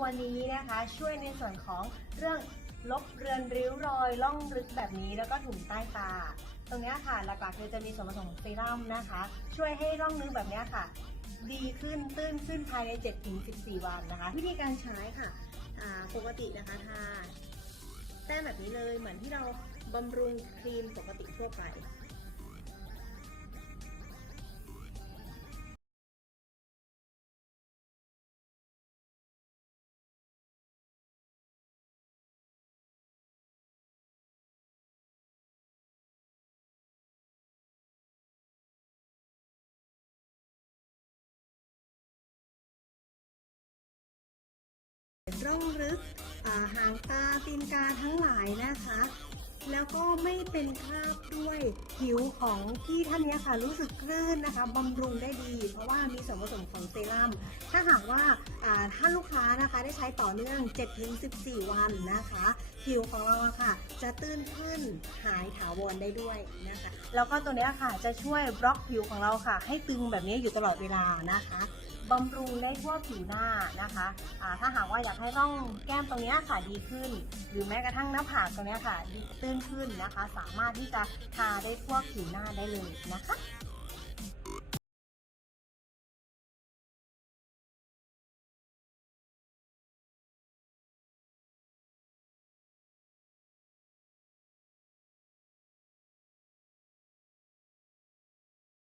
ตัวนี้นะคะช่วยในส่วนของเรื่องลบเรือนริ้วรอยล่องลึกแบบนี้แล้วก็ถุงใต้ตา ตรงนี้ค่ะหลักๆคือจะมีส่วนผสมของเซรั่มนะคะ ช่วยให้ร่องลึกแบบนี้ค่ะ ดีขึ้นตื้นขึ้นภายใน 7-14 วันนะคะ วิธีการใช้ค่ะปกตินะคะทาแต้มแบบนี้เลยเหมือนที่เราบำรุงครีมปกติทั่วไป ร่องลึกหางตาตีนกาทั้งหลายนะคะ แล้วก็ไม่เป็นคราบด้วยผิวของพี่ท่านเนี้ยค่ะ รู้สึกคลื่นนะคะบำรุงได้ดี เพราะว่ามีส่วนผสมของเซรั่มถ้าหากว่าอ่าถ้าลูกค้านะคะได้ใช้ต่อเนื่อง 7-14 วันนะคะผิวของเราค่ะ จะตื้นขึ้นหายถาวรได้ด้วยนะคะ แล้วก็ตัวนี้ค่ะจะช่วยบล็อกผิวของเราค่ะ ให้ตึงแบบนี้อยู่ตลอดเวลานะคะบำรุงได้ทั่วผิวหน้านะคะอ่าถ้าหากว่าอยากให้ร่องแก้มตรงนี้ค่ะดีขึ้น หรือแม้กระทั่งหน้าผากตรงนี้ค่ะตื้นขึ้นนะคะ สามารถที่จะทาได้ทั่วผิวหน้าได้เลยนะคะ